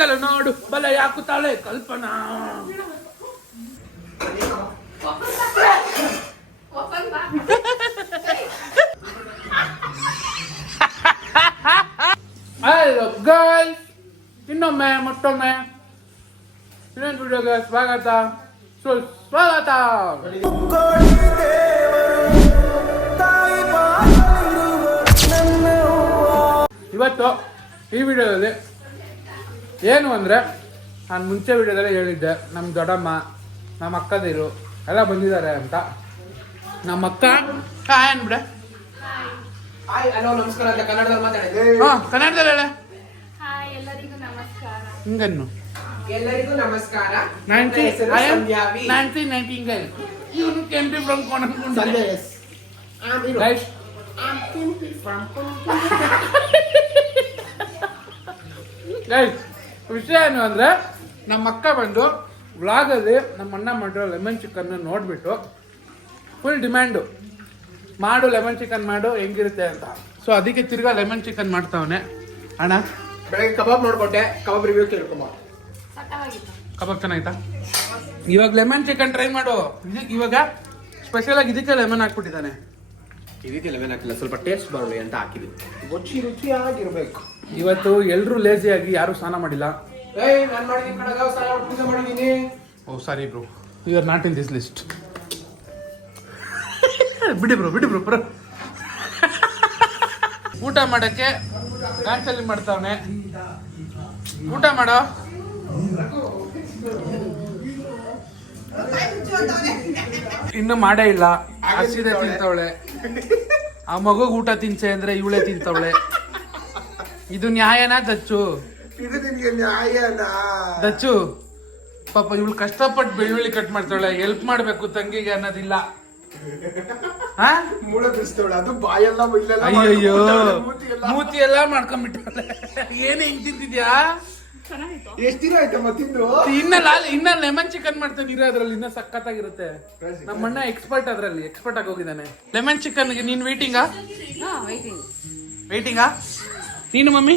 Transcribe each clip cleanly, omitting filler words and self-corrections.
ಬಂದಲ್ಲ ನೋಡು ಬಲ ಯಾಕುತ್ತಾಳೆ ಕಲ್ಪನಾ. ಹಲೋ ಗೈಸ್, ಇನ್ನೊಮ್ಮೆ ಮತ್ತೊಮ್ಮೆ ಇನ್ನೊಂದು ವಿಡಿಯೋಗೆ ಸ್ವಾಗತ ಸುಸ್ವಾಗತ. ಇವತ್ತು ಈ ವಿಡಿಯೋದಲ್ಲಿ ಏನು ಅಂದರೆ, ನಾನು ಮುಂಚೆ ವಿಡಿಯೋದಲ್ಲಿ ಹೇಳಿದ್ದೆ ನಮ್ಮ ದೊಡ್ಡಮ್ಮ ನಮ್ಮ ಅಕ್ಕದಿರು ಎಲ್ಲ ಬಂದಿದ್ದಾರೆ ಅಂತ. ನಮ್ಮ ಅಕ್ಕ ಏನ್ಬಿಡೆ ನಮಸ್ಕಾರ ಅಂತ ಕನ್ನಡದಲ್ಲಿ ಮಾತಾಡಿದೆ. ಕನ್ನಡದಲ್ಲಿ ಹೇಳ. ಎಲ್ಲರಿಗೂ ನಮಸ್ಕಾರ. ಹಿಂಗನ್ನು ಎಲ್ಲರಿಗೂ ನಮಸ್ಕಾರ. Nancy Nightingale. You came from Konakund. Yes. Guys, guys, ವಿಷಯ ಏನು ಅಂದರೆ, ನಮ್ಮ ಅಕ್ಕ ಬಂದು ವ್ಲಾಗಲ್ಲಿ ನಮ್ಮ ಅಣ್ಣ ಮಾಡಿರೋ ಲೆಮನ್ ಚಿಕನ್ನ ನೋಡಿಬಿಟ್ಟು ಫುಲ್ ಡಿಮ್ಯಾಂಡು, ಮಾಡು ಲೆಮನ್ ಚಿಕನ್ ಮಾಡು ಹೆಂಗಿರುತ್ತೆ ಅಂತ. ಸೊ ಅದಕ್ಕೆ ತಿರ್ಗಾ ಲೆಮನ್ ಚಿಕನ್ ಮಾಡ್ತಾವನೆ. ಅಣ್ಣ ಬೆಳಗ್ಗೆ ಕಬಾಬ್ ನೋಡ್ಕೊಟ್ಟೆ, ಕಬಾಬ್ ರಿವ್ಯೂ ಕೇಳ್ಕೊಂಬ. ಕಬಾಬ್ ಚೆನ್ನಾಯ್ತಾ? ಇವಾಗ ಲೆಮನ್ ಚಿಕನ್ ಟ್ರೈ ಮಾಡು. ಇವಾಗ ಸ್ಪೆಷಲ್ ಆಗಿ ಇದಕ್ಕೆ ಲೆಮನ್ ಹಾಕ್ಬಿಟ್ಟಿದ್ದಾನೆ. ಇದಕ್ಕೆ ಲೆಮನ್ ಹಾಕಿಲ್ಲ, ಸ್ವಲ್ಪ ಟೇಸ್ಟ್ ಬರಲಿ ಅಂತ ಹಾಕಿದ್ವಿ. ರುಚಿಯಾಗಿರ್ಬೇಕು. ಇವತ್ತು ಎಲ್ಲರೂ ಲೇಜಿಯಾಗಿ ಯಾರು ಸ್ನಾನ ಮಾಡಿಲ್ಲ. ನಾನು ಮಾಡಿದ್ದೀನಿ ಕಣಗ, ಪೂಜೆ ಮಾಡಿದ್ದೀನಿ. Oh sorry bro, you are not in this list. ಬಿಡಿ ಬ್ರೋ. ಊಟ ಮಾಡಕ್ಕೆ ಗಾಂಚಲ್ಲಿ ಮಾಡ್ತಾವನೆ. ಊಟ ಮಾಡೋ. ಇನ್ನು ಮಾಡೇ ಇಲ್ಲ, ಹಸಿದೆ ತಿಂತವಳೆ. ಆ ಮಗುಗೆ ಊಟ ತಿನ್ಸೆ ಅಂದ್ರೆ ಇವಳೆ ತಿಂತವಳೆ. ಇದು ನ್ಯಾಯನಾ ದಚ್ಚು? ಇದು ನಿಮ್ಗೆ ನ್ಯಾಯನಾ ದಚ್ಚು? ಪಾಪ ಇವಳು ಕಷ್ಟಪಟ್ಟು ಬೆಳ್ಳುಳ್ಳಿ ಕಟ್ ಮಾಡ್ತಾಳೆ, ಹೆಲ್ಪ್ ಮಾಡ್ಬೇಕು ತಂಗಿಗೆ ಅನ್ನೋದಿಲ್ಲ. ಮೂಳೆ ಬಿಡಿಸ್ತವಳೆ, ಅದು ಬಾಯೆಲ್ಲ ಇಲ್ಲೆಲ್ಲ. ಅಯ್ಯಯ್ಯೋ, ಮೂತಿ ಎಲ್ಲ ಮಾಡ್ಕೊಂಡ್ಬಿಟ್ಟವಳೆ. ಏನೇ ಹಿಂಗ್ ತಿಂತಿದ್ಯಾ? ಎಷ್ಟ್ ದಿನ ಆಯ್ತಮ್ಮ ತಿಂದು? ಇನ್ನ ಲೆಮನ್ ಚಿಕನ್ ಮಾಡ್ತಾನೆ ಅದ್ರಲ್ಲಿ, ಇನ್ನ ಸಖತ್ತಾಗಿರುತ್ತೆ. ನಮ್ಮ ಅಣ್ಣ ಎಕ್ಸ್ಪರ್ಟ್ ಆಗಿ ಹೋಗಿದ್ದಾನೆ ಲೆಮನ್ ಚಿಕನ್ಗೆ. ನೀನ್ ವೇಟಿಂಗಾ? ನೀನು ಮಮ್ಮಿ?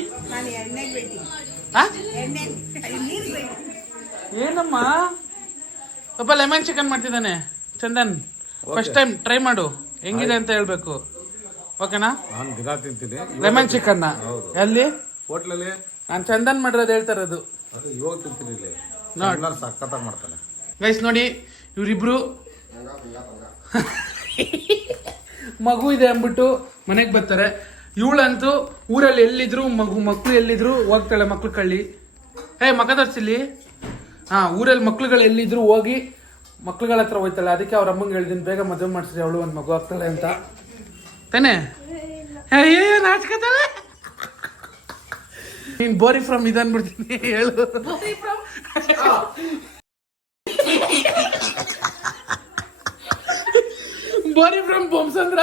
ಏನಮ್ಮ ಪಾಪ ಲೆಮನ್ ಚಿಕನ್ ಮಾಡ್ತಿದ್ದಾನೆ ಚಂದನ್. ಫಸ್ಟ್ ಟೈಮ್ ಟ್ರೈ ಮಾಡು, ಹೆಂಗಿದೆ ಅಂತ ಹೇಳ್ಬೇಕು. ಓಕೆನಾ? ನಾನು ದಿನ ತಿಂತೀನಿ ಲೆಮನ್ ಚಿಕನ್. ಎಲ್ಲಿ? ಹೋಟ್ಲಲ್ಲಿ. ನಾನು ಚಂದನ್ ಮಾಡಿರೋದು ಹೇಳ್ತಾರದು. ಅದು ಇವಾಗ ತಿಂತೀನಿ ಇಲ್ಲಿ. ನೋಡಿ ಸಖತ್ತಾಗಿ ಮಾಡ್ತಾನೆ ಗೈಸ್. ನೋಡಿ ಇವರಿಬ್ರು ಮಗು ಇದೆ ಅಂದ್ಬಿಟ್ಟು ಮನೆಗೆ ಬರ್ತಾರೆ. ಇವಳಂತೂ ಊರಲ್ಲಿ ಎಲ್ಲಿದ್ರು ಮಕ್ಳು ಎಲ್ಲಿದ್ರು ಹೋಗ್ತಾಳೆ ಮಕ್ಳು ಕಳ್ಳಿ. ಮಕ ತೋರಿಸಿಲ್ಲಿ. ಊರಲ್ಲಿ ಮಕ್ಳುಗಳು ಎಲ್ಲಿದ್ರು ಹೋಗಿ ಮಕ್ಳುಗಳ ಹತ್ರ ಹೋಯ್ತಾಳೆ. ಅದಕ್ಕೆ ಅವ್ರ ಅಮ್ಮಂಗೆ ಹೇಳ್ತೀನಿ, ಬೇಗ ಮದುವೆ ಮಾಡಿಸ್ರಿ, ಅವಳು ಒಂದು ಮಗು ಆಗ್ತಾಳೆ ಅಂತ ತಾನೆ. ನಾಚ್ಕತಾಳೆ. ನೀನ್ ಬೋರಿ ಫ್ರಮ್ ಇದನ್ಬಿಡ್ತೀನಿ ಹೇಳು. ಬೋರಿ ಫ್ರಮ್ ಬೊಮ್ಸಂದ್ರ.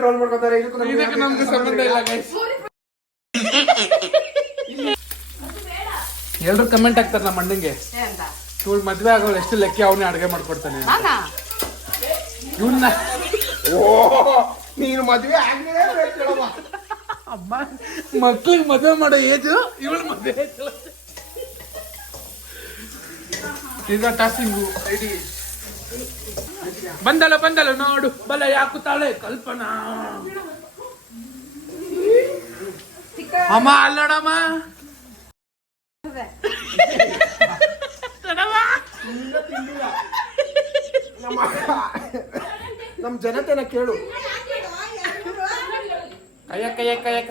ಟ್ರೋಲ್ ಮಾಡ್ಕೊತಾರೆ. ಇದಕ್ಕೆ ನಮ್ಗೆ ಸಂಬಂಧ ಇಲ್ಲ ಗೈಸ್. ಎಲ್ರು ಕಮೆಂಟ್ ಹಾಕ್ತಾರೆ ನಮ್ಮ ಅಣ್ಣಂಗೆ, ಇವಳು ಮದ್ವೆ ಆಗೋಳು ಎಷ್ಟು ಲೆಕ್ಕ ಅವನೇ ಅಡುಗೆ ಮಾಡ್ಕೊಡ್ತಾನೆ. ಇವನ್ನ ನೀನು ಮದ್ವೆ ಅಮ್ಮ ಮಕ್ಳಿಗೆ ಮದುವೆ ಮಾಡೋ ಏಜು ಇವಳು ಮದುವೆ. ಈಗ ಟಾಸಿಂಗು ಐಡಿ ಬಂದಲ್ಲ ನೋಡು ಬಲ ಯಾಕುತ್ತಾಳೆ ಕಲ್ಪನಾ. ಅಮ್ಮ ಅಲ್ಲಡಮ್ಮ, ನಮ್ ಜನತೆನ ಕೇಳು. ಕಯ್ಯಕ್ಕ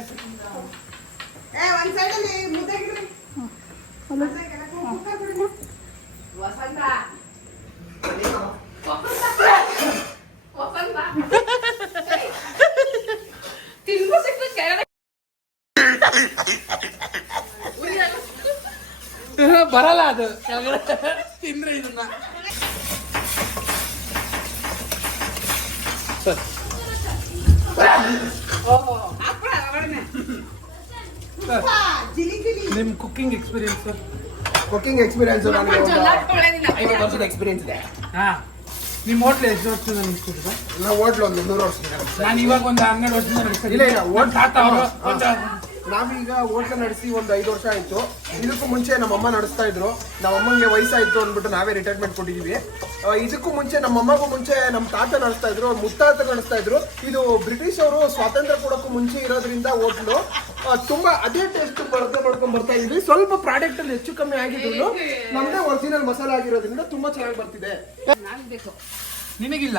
ಬರಲ್ಲ ಅದು ತಿಂದ್ರೆ ಇದನ್ನ. ನಿಮ್ ಕುಕಿಂಗ್ ಎಕ್ಸ್ಪೀರಿಯನ್ಸ್? ಕುಕಿಂಗ್ ಎಕ್ಸ್ಪೀರಿಯನ್ಸ್ ನನಗೆ 50 ವರ್ಷದ ಎಕ್ಸ್ಪೀರಿಯನ್ಸ್ ಇದೆ. ನಿಮ್ಮ ಹೋಟ್ಲ್ ಎಷ್ಟು ವರ್ಷದಿಂದ ನಡೆಸ್ತಿದ್ರು? ನಾವು ಹೋಟ್ಲ್ ಒಂದು 100 ವರ್ಷ. ನಾನು ಇವಾಗ ಒಂದು 12 ವರ್ಷದಿಂದ ನಡೆಸ್ತೀನಿ. ಇಲ್ಲ ಹೋಟ್ಲ್ ನಾವೀಗ ಹೋಟ್ಲ ನಡೆಸಿ ಒಂದು 5 ವರ್ಷ ಆಯ್ತು. ಇದಕ್ಕೂ ಮುಂಚೆ ನಮ್ಮಮ್ಮ ನಡೆಸ್ತಾ ಇದ್ರು. ನಮ್ಮಮ್ಮಂಗೆ ವಯಸ್ಸಾಯ್ತು ಅಂದ್ಬಿಟ್ಟು ನಾವೇ ರಿಟೈರ್ಮೆಂಟ್ ಕೊಟ್ಟಿದೀವಿ. ಇದಕ್ಕೂ ಮುಂಚೆ ನಮ್ಮಮ್ಮಗೂ ಮುಂಚೆ ನಮ್ಮ ತಾತ ನಡೆಸ್ತಾ ಇದ್ರು, ಮುತ್ತಾತ ನಡೆಸ್ತಾ ಇದ್ರು. ಇದು ಬ್ರಿಟಿಷ್ ಅವರು ಸ್ವಾತಂತ್ರ್ಯ ಕೊಡೋಕ್ಕೂ ಮುಂಚೆ ಇರೋದ್ರಿಂದ ಹೋಟ್ಲು ತುಂಬಾ ಅದೇ ಟೇಸ್ಟ್ ಮಾಡ್ಕೊಂಡ್ ಬರ್ತಾ ಇದ್ವಿ. ಸ್ವಲ್ಪ ಪ್ರಾಡಕ್ಟ್ ಅಲ್ಲಿ ಹೆಚ್ಚು ಕಮ್ಮಿ ಆಗಿದ್ರು ನಮ್ದೇ ಒರಿಜಿನಲ್ ಮಸಾಲೆ ಆಗಿರೋದ್ರಿಂದ ತುಂಬಾ ಚೆನ್ನಾಗಿ ಬರ್ತಿದೆ. ನಿನಗಿಲ್ಲ,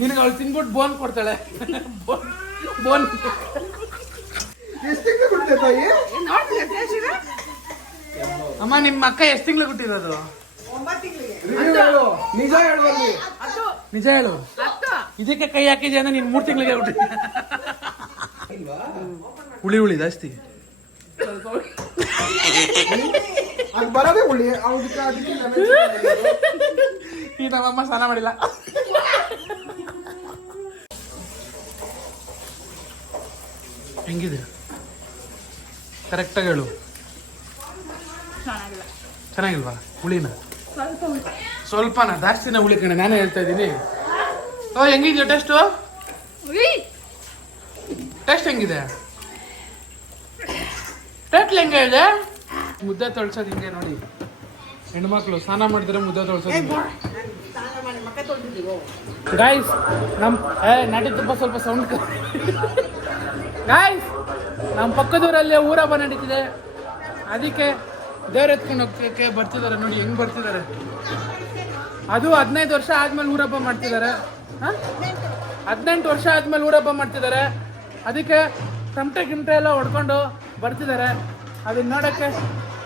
ನಿನಗೆ ಅವಳು ತಿನ್ಬಿಟ್ಟು ಬೋನ್ ಕೊಡ್ತಾಳೆ. ಬೋನ್ ಎಷ್ಟು ತಿಂಗಳು ಬಿಡ್ತೇ ತಾಯಿ? ಅಮ್ಮ ನಿಮ್ಮ ಅಕ್ಕ ಎಷ್ಟು ತಿಂಗಳು ಹುಟ್ಟಿರೋದು? ನಿಜ ಹೇಳುವಲ್ಲಿ ನಿಜ ಹೇಳು. ಇದಕ್ಕೆ ಕೈ ಹಾಕಿದ್ಯಾ ಅಂದ್ರೆ ನೀನ್ 3 ತಿಂಗಳಿಗೆ ಹುಟ್ಟಿ. ಹುಳಿ ಜಾಸ್ತಿ ಅದು ಬರೋದೇ ಹುಳಿ. ಅದಕ್ಕೆ ಈ ನಮ್ಮಮ್ಮ ಸ್ನಾನ ಮಾಡಿಲ್ಲ. ಹೆಂಗಿದೆ ಕರೆಕ್ಟಾಗಿ ಹೇಳು. ಚೆನ್ನಾಗಿಲ್ವಾ ಹುಳಿನ? ಸ್ವಲ್ಪನಾ? ಜಾಸ್ತಿನ ಹುಳಿ ಕಣೆ, ನಾನೇ ಹೇಳ್ತಾ ಇದ್ದೀನಿ. ಹೆಂಗಿದ್ಯಾ ಟೆಸ್ಟು? ಟೆಸ್ಟ್ ಹೆಂಗಿದೆ? ಟೆಸ್ಟ್ ಹೆಂಗೆ ಇದೆ? ಮುದ್ದೆ ತೊಳ್ಸೋದು ಹಿಂಗೆ ನೋಡಿ, ಹೆಣ್ಮಕ್ಳು ಸ್ನಾನ ಮಾಡಿದ್ರೆ ಮುದ್ದೆ ತೊಳ್ಸೋದು. ಗಾಯ್ಸ್ ನಾಟಿ ತುಪ್ಪ ಸ್ವಲ್ಪ ಸೌಂಡ್. ಗಾಯ್ಸ್ ನಮ್ಮ ಪಕ್ಕದೂರಲ್ಲಿ ಊರ ಹಬ್ಬ ನಡೀತಿದೆ, ಅದಕ್ಕೆ ದೇವ್ರ ಎತ್ಕೊಂಡು ಹೋಗ್ತಕ್ಕೆ ಬರ್ತಿದ್ದಾರೆ. ನೋಡಿ ಹೆಂಗ್ ಬರ್ತಿದ್ದಾರೆ. ಅದು 15 ವರ್ಷ ಆದ್ಮೇಲೆ ಊರ ಹಬ್ಬ ಮಾಡ್ತಿದ್ದಾರೆ. 18 ವರ್ಷ ಆದ್ಮೇಲೆ ಊರ ಹಬ್ಬ ಮಾಡ್ತಿದ್ದಾರೆ. ಅದಕ್ಕೆ ತಮಟೆ ಗಿಮಟೆ ಎಲ್ಲ ಹೊಡ್ಕೊಂಡು ಬರ್ತಿದ್ದಾರೆ. ಅದನ್ನ ನೋಡಕ್ಕೆ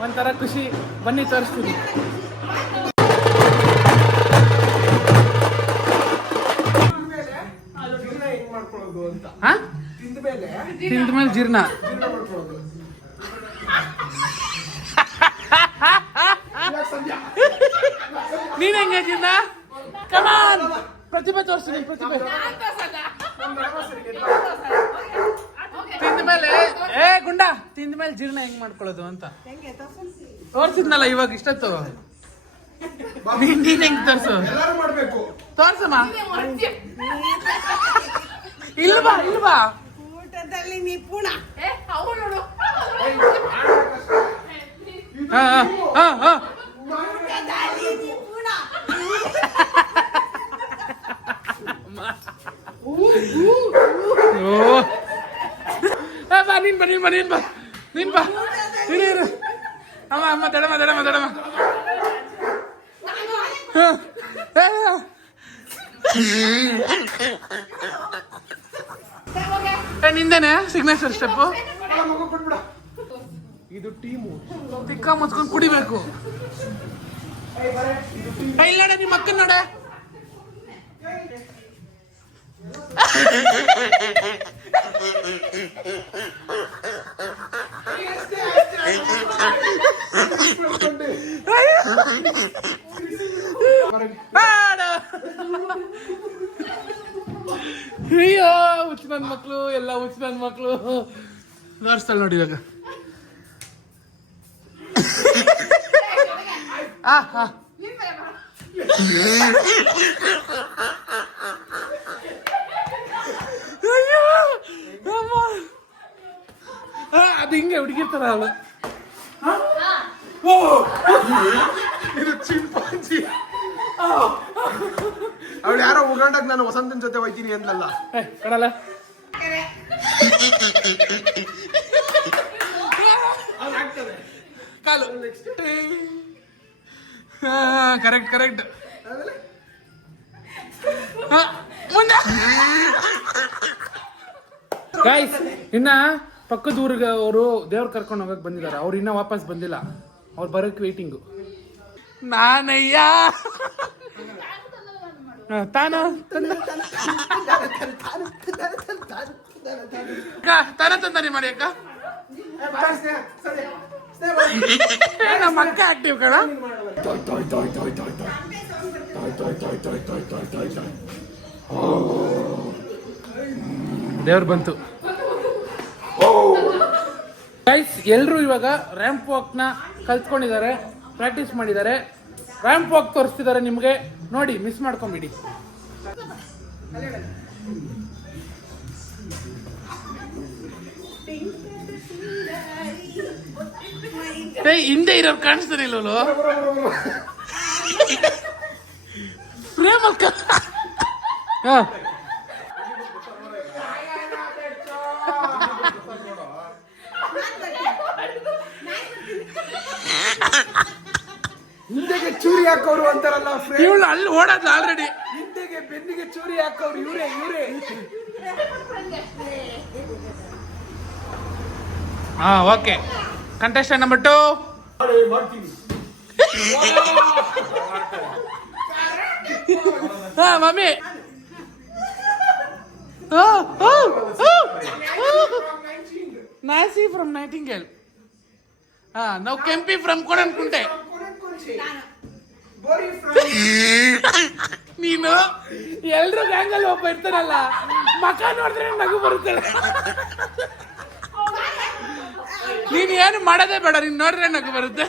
ಒಂಥರ ಖುಷಿ. ಬನ್ನಿ ತೋರಿಸ್ತೀನಿ. ತಿಂದ ಮೇಲೆ ಜೀರ್ಣ. ನೀನ್ ಹೆಂಗೆ ಜೀರ್ಣ? ಕಮಾನ್ ಪ್ರತಿಭೆ ತೋರಿಸ್ತೀನಿ. ಪ್ರತಿಭೆ ತಿಂದ ಮೇಲೆ ಗುಂಡ ತಿಂದ ಮೇಲೆ ಜೀರ್ಣ ಹೆಂಗ್ ಮಾಡ್ಕೊಳ್ಳೋದು ಅಂತ ತೋರ್ಸಿದ್ನಲ್ಲ ಇವಾಗ ಇಷ್ಟೊತ್ತು. ನೀನ್ ಹೆಂಗ್ ತೋರ್ಸು? ತೋರ್ಸಮ್ಮ. ಇಲ್ವಾ ಊಟದಲ್ಲಿ ನಿಪುಣ. ನೀನ್ ಬಾ. ಅಮ್ಮ ದಡಮ. ನಿಂದೇನೆ ಸಿಗ್ನೇಚರ್ ಸ್ಟೆಪ್. ಇದು ಟೀಮು ತಿಕ್ಕ ಮುಚ್ಕೊಂಡು ಕುಡಿಬೇಕು. ಇಲ್ಲ ನಿಮ್ಮ ಅಕ್ಕನ ನೋಡ. ಅಯ್ಯೋ ಹುಚ್ಚ ನನ್ ಮಕ್ಳು, ಎಲ್ಲ ಹುಚ್ಚ ನನ್ ಮಕ್ಳು. ನೋಡ್ಸ್ತಾಳೆ ನೋಡಿ ಇವಾಗ. ಅದು ಹಿಂಗೆ ಹುಡುಗಿರ್ತಾರ ಅವಳು. ಇದು ಚಿಂಪಾಂಜಿ. ಅವಳು ಯಾರೋ ಉಗಾಂಡಾಗ ನಾನು ವಸಂತನ ಜೊತೆ ಹೋಯ್ತೀನಿ ಅಂದ್ಲಲ್ಲ. ಕಡಲ್ಲ ಕಾಲು ಕರೆಕ್ಟ್. ಮುಂದೆ ಗೈಸ್, ಇನ್ನ ಪಕ್ಕದ ಊರಿಗೆ ಅವರು ದೇವ್ರ ಕರ್ಕೊಂಡು ಹೋಗಕ್ ಬಂದಿದ್ದಾರೆ. ಅವ್ರು ಇನ್ನ ವಾಪಸ್ ಬಂದಿಲ್ಲ. ಅವ್ರು ಬರೋಕ್ ವೇಟಿಂಗು. ನಾನಯ್ಯ ತಾನ ತಂದಾನೆ ಮಾಡಿ ಅಕ್ಕ. ನಮ್ಮ ಅಕ್ಕ ಆಕ್ಟಿವ್ ಕಣ. ದೇವ್ರು ಬಂತು. ಗೈಸ್, ಎಲ್ರು ಇವಾಗ ರ್ಯಾಂಪ್ ವಾಕ್ ನ ಕಲ್ತ್ಕೊಂಡಿದ್ದಾರೆ, ಪ್ರಾಕ್ಟೀಸ್ ಮಾಡಿದ್ದಾರೆ. ರ್ಯಾಂಪ್ ವಾಕ್ ತೋರಿಸ್ತಿದ್ದಾರೆ ನಿಮ್ಗೆ, ನೋಡಿ ಮಿಸ್ ಮಾಡ್ಕೊಂಬಿಡಿ. ಹಿಂದೆ ಇರೋರು ಕಾಣಿಸ್ತಾನೆ ಇಲ್ವಲ್ಲ ಫ್ರೇಮ್ ಹಿಂದೆಗೆ ಚೂರಿ ಹಾಕೋರು ಅಂತಾರಲ್ಲ ಫ್ರೆಂಡ್, ಇವಳು ಅಲ್ಲಿ ಓಡೋದು ಆಲ್ರೆಡಿ. ಹಿಂದೆಗೆ ಬೆನ್ನಿಗೆ ಚೂರಿ ಹಾಕೋರು ಇವರೇ. ಹಾ ಓಕೆ, ಕಂಟೆಸ್ಟೆಂಟ್ ನಂಬರ್ 2. ಹಾ ಮಮ್ಮಿ, ನಾಸಿ ಫ್ರಮ್ ನೈಟಿಂಗೇಲ್. ಹಾ, ನಾವು ಕೆಂಪಿ ಫ್ರಮ್ ಕೋಣನ್ಕುಂಟೆ. ನೀನು ಎಲ್ರು ಗ್ಯಾಂಗಲ್ಲಿ ಒಬ್ಬ ಇರ್ತಾರಲ್ಲ, ಮಕ ನೋಡಿದ್ರೆ ನಗು ಬರುತ್ತಾಳೆ. ನೀನ್ ಏನು ಮಾಡೋದೇ ಬೇಡ, ನೀನ್ ನೋಡಿದ್ರೆ ನಗು ಬರುತ್ತೆ.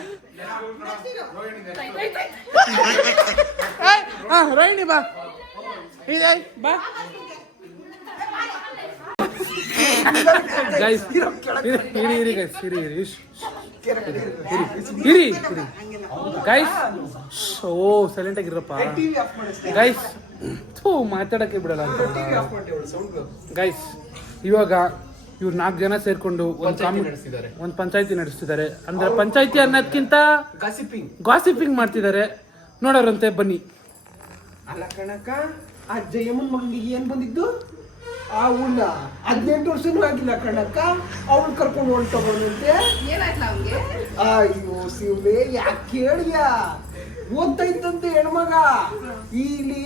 ರೋಹಿಣಿ ಬಾ, ಬಾ ಗೈಸ್, ಇರಿ ಗೈಸ್, ಇರಿ ಗೈಸ್. ಓ ಸೈಲೆಂಟ್ ಆಗಿರಪ್ಪ ಗೈಸ್. ಮಾತಾಡಕ್ಕೆ ಬಿಡಲ್ಲ ಅಂತ ಗೈಸ್. ಇವಾಗ ಇವ್ರು 4 ಜನ ಸೇರ್ಕೊಂಡು ಒಂದು ಪಂಚಾಯತಿ ನಡೆಸ್ತಿದ್ದಾರೆ. ಅಂದ್ರೆ ಪಂಚಾಯತಿ ಅನ್ನೋದ್ಕಿಂತ ಗಾಸಿಪಿಂಗ್ ಮಾಡ್ತಿದ್ದಾರೆ. ನೋಡೋರಂತೆ ಬನ್ನಿ. ಅಲ್ಲ ಕಣಕ್ಕ, ಆ ಜಯಮ್ಮನ್ ಮಗನಿಗೆ ಏನ್ ಬಂದಿದ್ದು? ಆ ಹುಣ್ಣ 18 ವರ್ಷನೂ ಆಗಿಲ್ಲ ಕಣಕ್ಕ, ಅವಳು ಕರ್ಕೊಂಡು ಹೊರಟೋಗೋದಂತೆ. ಅಯ್ಯೋ ಶಿವನೇ, ಯಾಕೆ ಕೇಳಿಯಾ? ಓದ್ತಾ ಇದ್ದಂತೆ ಹೆಣ್ಮಗ ಇಲ್ಲಿ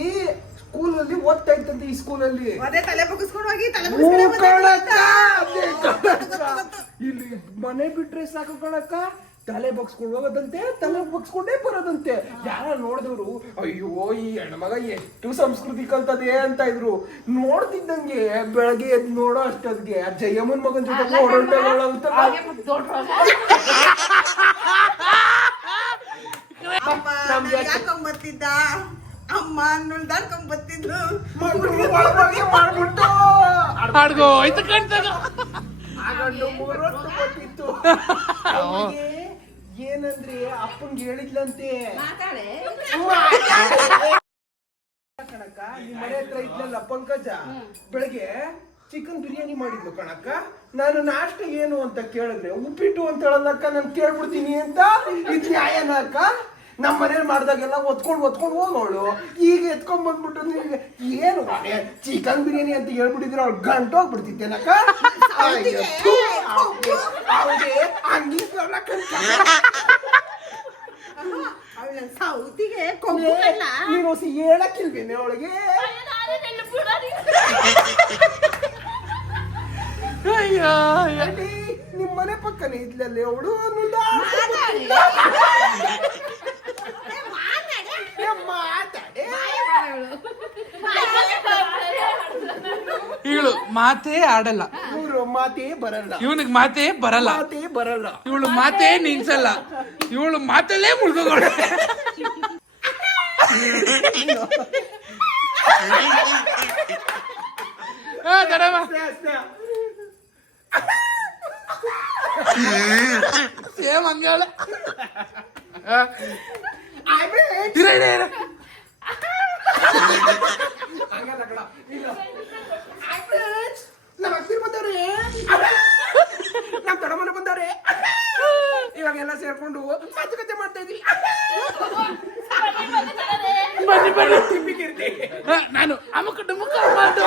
ಸ್ಕೂಲಲ್ಲಿ ಓದ್ತಾ ಇದ್ದಂತೆ. ಈ ಸ್ಕೂಲಲ್ಲಿ ಇಲ್ಲಿ ಮನೆ ಬಿಟ್ರೆ ಸಾಕು ಕಣಕ್ಕ, ತಲೆ ಬಗ್ಸ್ಕೊಂಡು ಹೋಗೋದಂತೆ, ತಲೆ ಬಗ್ಸ್ಕೊಂಡೇ ಬರೋದಂತೆ. ಯಾರ ನೋಡಿದವರು ಅಯ್ಯೋ ಈ ಹೆಣ್ಮಗ ಎಷ್ಟು ಸಂಸ್ಕೃತಿ ಕಲ್ತದೆ ಅಂತ ಇದ್ರು. ನೋಡ್ತಿದ್ದಂಗೆ ಬೆಳಗ್ಗೆ ಎದ್ದು ನೋಡೋ ಅಷ್ಟೊತ್ತಿಗೆ ಆ ಜಯಮ್ಮನ್ ಮಗನ್ ಜೊತೆ ಓಡಾಡ್ತಾಳಂತ. ಬರ್ತಿದ್ದ ಅಮ್ಮ ನುಳ್ದಾಡ್ಕೊಂಡ್ ಬರ್ತಿದ್ರು. ಮಾಡ್ಬಿಟ್ಟು ಆಡ್ಗೋ ಆಯ್ತು ಕಾಣ್ತಾಗ. ಏನಂದ್ರೆ ಅಪ್ಪಂಗೆ ಹೇಳಿದ್ಲಂತೆ ಕಣಕ್ಕ, ನಿಮ್ ಮನೆ ಹತ್ರ ಇದ್ಲಲ್ಲ ಪಂಕಜ, ಬೆಳಗ್ಗೆ ಚಿಕನ್ ಬಿರಿಯಾನಿ ಮಾಡಿದ್ಲು ಕಣಕ್ಕ. ನಾನು ನಾಷ್ಟ ಏನು ಅಂತ ಕೇಳಿದ್ರೆ ಉಪ್ಪಿಟ್ಟು ಅಂತ ಹೇಳಲ್ಲಕ್ಕ, ನಾನು ಕೇಳ್ಬಿಡ್ತೀನಿ ಅಂತ. ಇದು ನ್ಯಾಯನ ಅಕ್ಕ? ನಮ್ಮ ಮನೇಲಿ ಮಾಡ್ದಾಗೆಲ್ಲ ಒತ್ಕೊಂಡು ಹೋಗೋಳು, ಈಗ ಎತ್ಕೊಂಡ್ ಬಂದ್ಬಿಟ್ಟು ನಿಮ್ಗೆ ಏನು ಚಿಕನ್ ಬಿರಿಯಾನಿ ಅಂತ ಹೇಳ್ಬಿಟ್ಟಿದ್ರೆ ಅವ್ಳು ಗಂಟೋಗ್ಬಿಡ್ತಿದ್ದೇನಕ್ಕ. ಸೌತಿಗೆ ನೀನು ಹೊಸ ಹೇಳಕ್ಕಿಲ್ವೇನೆ ಅವಳಿಗೆ? ನಿಮ್ ಮನೆ ಪಕ್ಕನೇ ಇದ್ಲಲ್ಲಿ ಅವಳು. ಇವಳು ಮಾತೇ ಆಡಲ್ಲ, ಇವ್ರು ಮಾತೇ ಬರಲ್ಲ, ಇವನಿಗೆ ಮಾತೇ ಬರಲ್ಲ, ಇವಳು ಮಾತೇ ನಿನ್ಸಲ್ಲ, ಇವಳು ಮಾತಲ್ಲೇ ಮುಳ್ಗೋಳು. ಸೇಮ್ ಹಂಗ ನಮ್ಮ ಅಕ್ಕಿರ್ ಬಂದವ್ರೆ, ನಮ್ಮ ದೊಡ್ಡಮ್ಮನ ಬಂದವ್ರೆ. ಇವಾಗೆಲ್ಲ ಸೇರ್ಕೊಂಡು ಮಾತುಕತೆ ಮಾಡ್ತಾ ಇದ್ವಿ. ನಾನು ಅಮುಕ ಡುಮುಕ ಮಾಡು.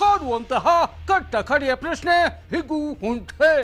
ಕಾಡುವಂತಹ ಕಟ್ಟ ಕಡೆಯ ಪ್ರಶ್ನೆ ಹೀಗೂ ಉಂಟೆ.